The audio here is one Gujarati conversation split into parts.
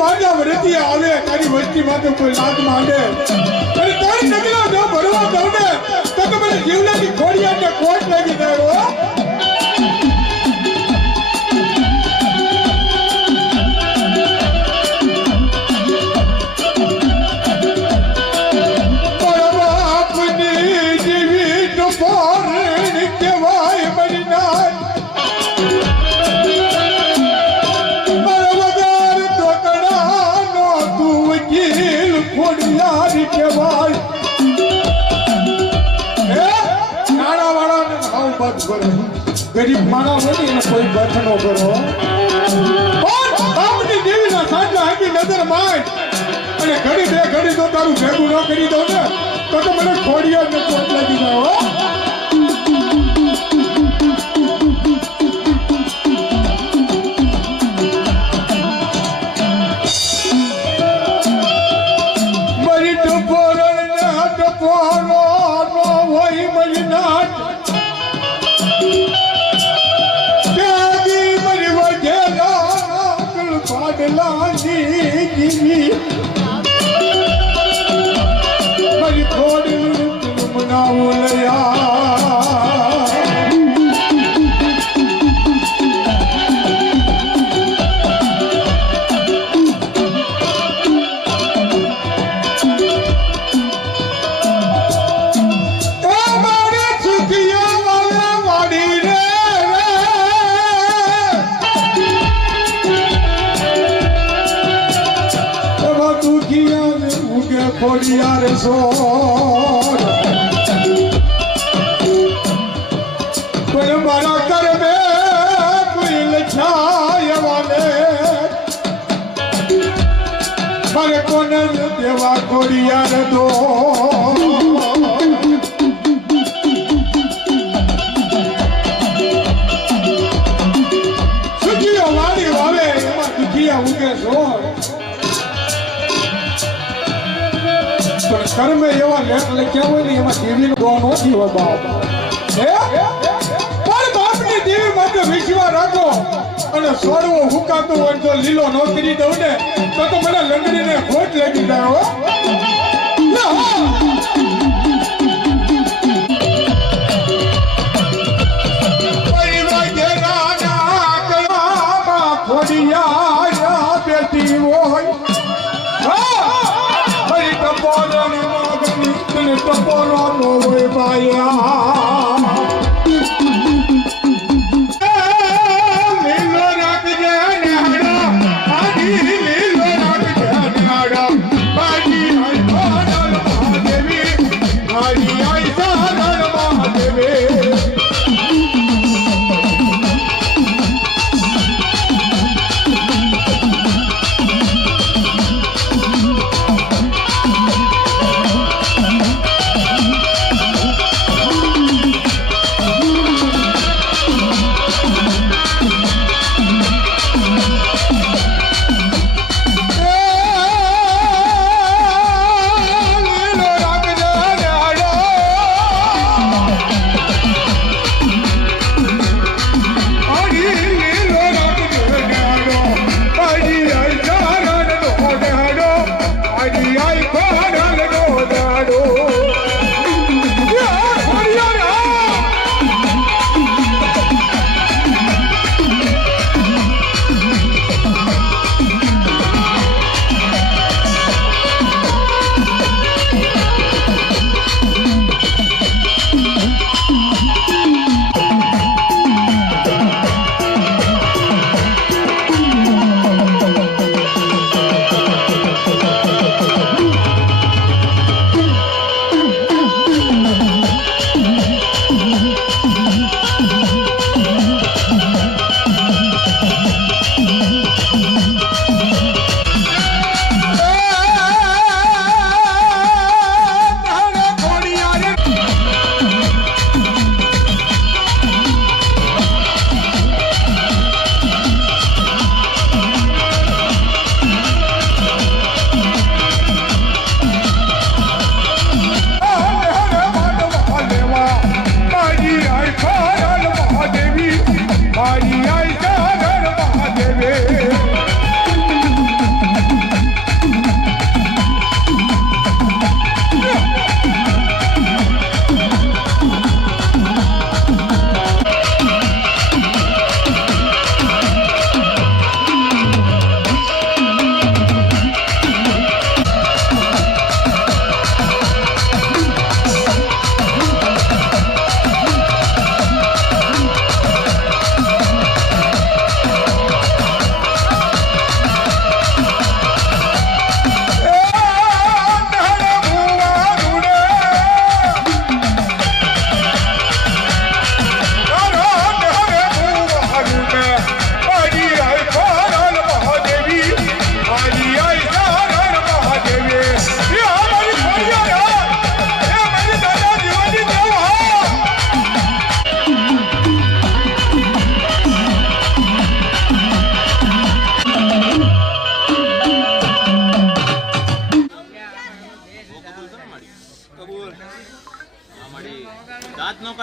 વાજા વરતી આવે તારી વસ્તી માથે કોઈ લાગ માંડે અને તારી નગલા જો ભરવા દઉં ને તો મને જીવલાની ખોડિયાને કોટ લાગી જાય હો ગરીબ માણસ હોય એને કોઈ બધ ન કરો બાપની દેવીના સાંજે હાકી નજર માર અને ઘડી બે ઘડી તો તારું ભેગું ન કરી દઉં ને તો મને ખોડિયા ને કોટ લાગી જાય હો મારી થોડી મનાવું ખોડિયાર સોર પણ મારા કરમે કોઈ લછાય વાલે મારે કોને દેવા ખોડિયાર દો સુખીઓ વાળી વાવે એમાં દુખિયા ઉગે સોર કર્મે એવા લેખ લખ્યા હોય ને એમાં દેવીનો દોન ઓછી હોય બાપ પણ બાપની દેવી માટે વિશ્વાસ રાખો અને છોડવો હુકાતો હોય તો લીલો ન કરી દઉં ને તો મને લંગડીને ખોટ લાગી જાય હો બેટી હોય ટપોરો નો હોય બાયા લીલો રાખજે નેહડા આજી લીલો રાખજે નેહડા બાજી આઈ સારળ મહાદેવી આજી આઈ સારળ મહાદેવી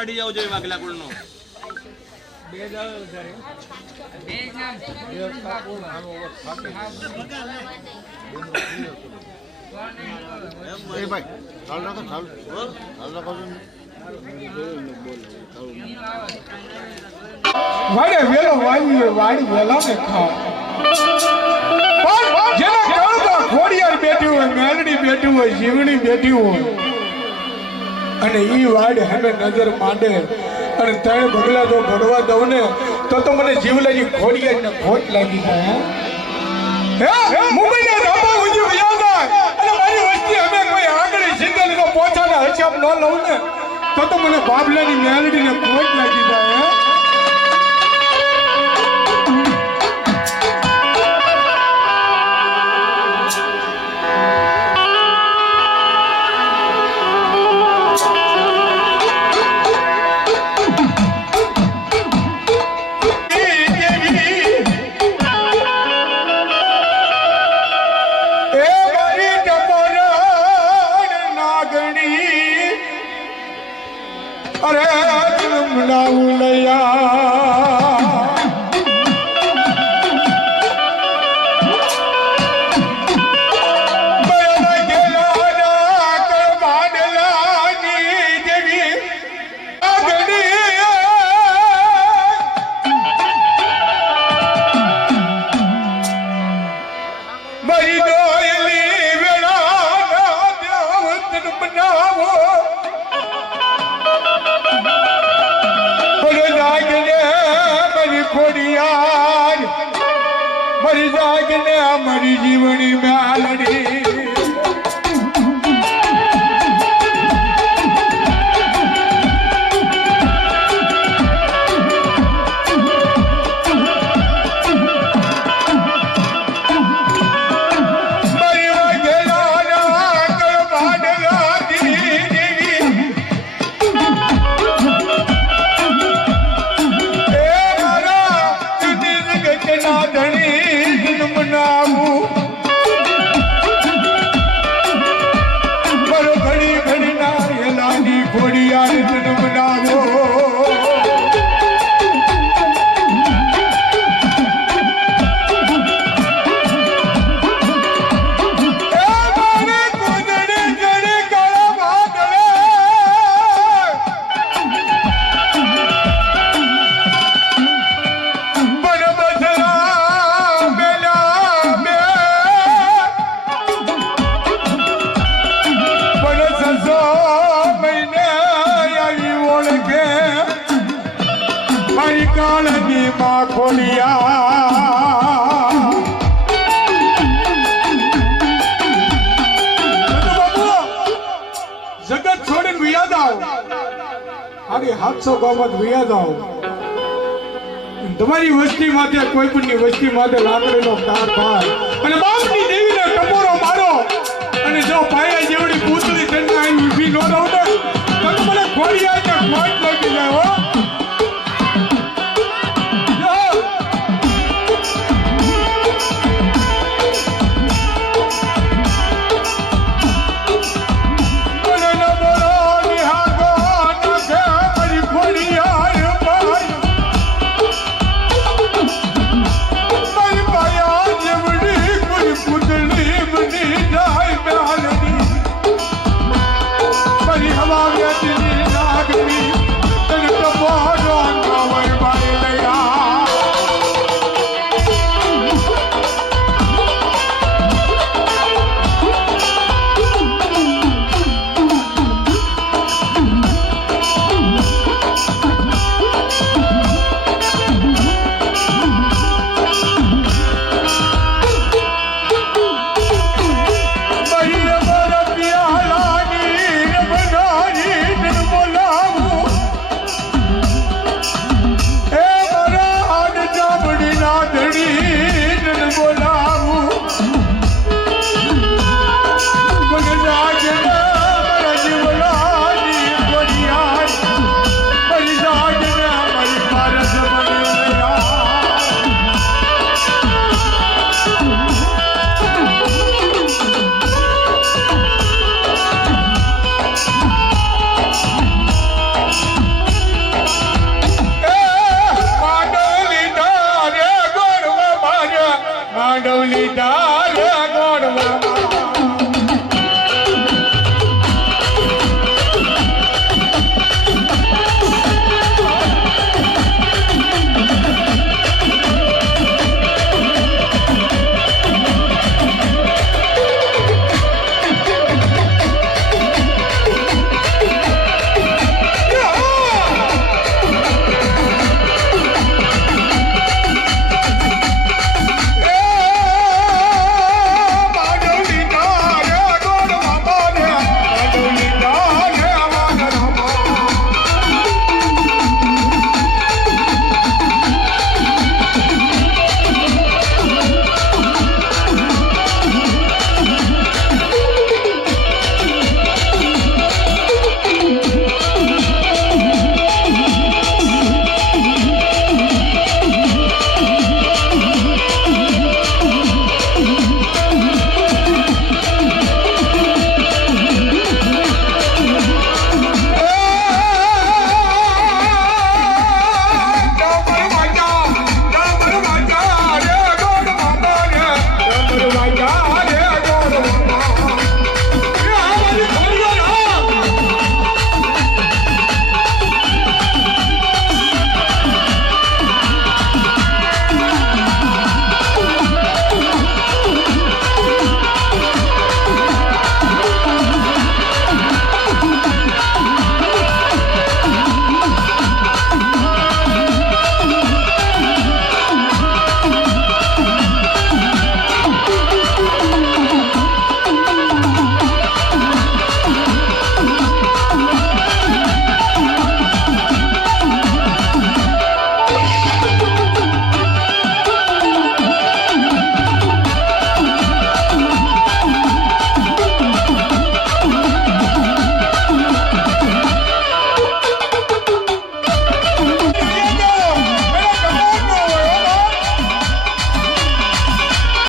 કાઢી જાવ જોઈએ વાગલા કુળનો. વાડે વેલો વાવી વાડી વેલા ને ખાવ જેના કળમાં ખોડિયાર બેઠી હોય, મેલડી બેઠી હોય, જીવણી બેઠી હોય અને ઈ વાડ હમે નજર માંડે અને ત્રણ ભગલા જો ભરવા દઉં ને તો મને જીવલાજી ખોડિયાર ને ખોટ લાગી જાય. હે મુંબઈ ના ધાબા ઉજી વ્યા જાય અને મારી વસ્તી અમે કોઈ આગળ જિંદગી નો પોછાના હિસાબ ન લઉં ને તો મને બાબલાની મેલડી ને ખોટ લાગી જાય. મારી જીવણી મેલડી જગત છોડીને વિયા જાઓ, આગે 700 ગામમાં વિયા જાઓ. તમારી વસ્તી માટે કોઈ પણ વસ્તી માટે લાકડીનો કાર થાય અને બાપની દેવીને ટપોરો મારો અને જો પાયા જેવડી પૂતળી થઈને અહીં ઊભી ન રહો ને તો મને ખોડિયા કે ખોટ લાગી જાય. હો हवा में नागनी માંડવલી દાલ ગોળવા